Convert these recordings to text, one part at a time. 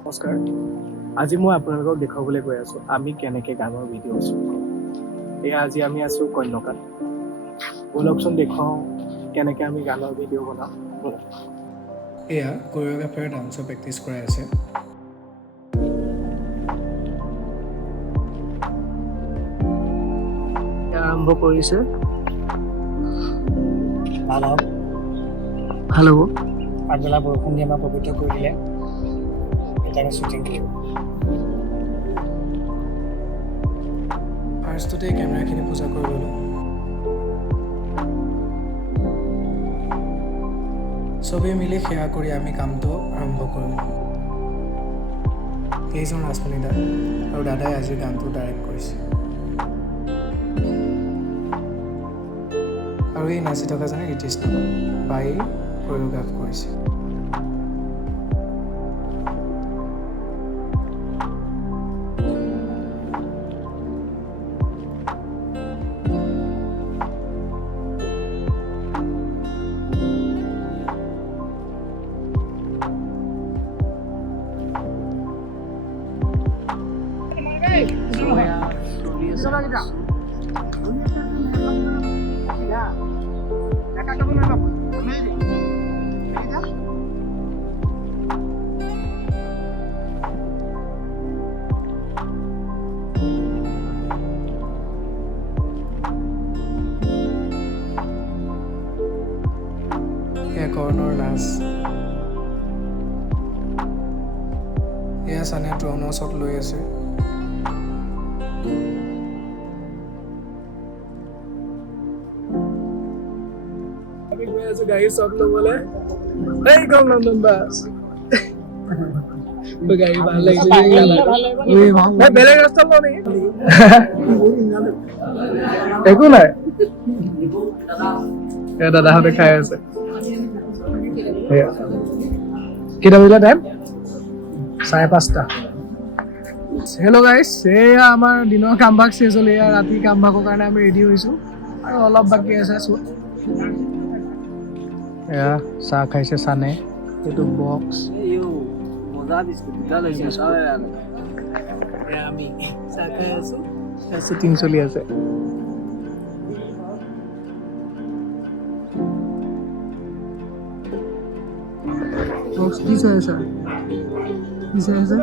নমস্কাৰ আজি মই আপোনালোকক দেখাবলৈ গৈ আছোঁ আমি কেনেকৈ গানৰ ভিডিঅ' শ্বুট কৰোঁ এয়া আজি আমি আছোঁ কন্যকাত ব'লকচোন দেখুৱাওঁ কেনেকৈ আমি গানৰ ভিডিঅ' বনাওঁ এয়া কোৰিঅ'গ্ৰাফাৰে ডান্সৰ প্ৰেক্টিছ কৰাই আছে আৰম্ভ কৰিছে ভাল হওক ভাল হ'ব আগবেলা বৰষুণ দি আমাক পবিত্ৰ কৰি দিলে এতিয়া আমি শ্বুটিং কৰিম ফাৰ্ষ্টতে কেমেৰাখিনি পূজা কৰি ল'লোঁ চবেই মিলি সেৱা কৰি আমি কামটো আৰম্ভ কৰিম এইজন ৰাজমণি দা আৰু দাদাই আজিৰ গানটো ডাইৰেক্ট কৰিছে আৰু এই নাচি থকাজনে ৰিতিশ নাগৰ বাই কোৰিঅ'গ্ৰাফ কৰিছে কৰ্ণৰ নাচ এয়া চানে ড্ৰোনৰ শ্বট লৈ আছে আমি গৈ আছোঁ গাড়ীৰ শ্বট ল'বলৈ এই কম নন্দন বাছ গাড়ী ভাল লাগিছে বেলেগ ৰাস্তা লওঁ নেকি একো নাই দাদাহঁতে খাই আছে কেইটা বজিলে টাইম 5:30 হেল্ল' গাইছ এয়া আমাৰ দিনৰ কামভাগ চেছ হ'ল এয়া ৰাতি কামভাগৰ কাৰণে আমি ৰেডি হৈছোঁ আৰু অলপ বাকী আছে শ্বুট এয়া চাহ খাইছে চানে এইটো বক্স আমি চাহ খাই আছোঁ শ্বুটিং চলি আছে বক্স কি চাই আছা কি চাই আছে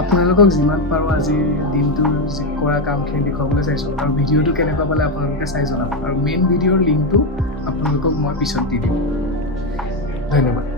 আপোনালোকক যিমান পাৰোঁ আজিৰ দিনটোৰ কৰা কামখিনি দেখুৱাবলৈ চাইছোঁ আৰু ভিডিঅ'টো কেনেকুৱা পালে আপোনালোকে চাই জনাব আৰু মেইন ভিডিঅ'ৰ লিংকটো আপোনালোকক মই পিছত দি দিম ধন্যবাদ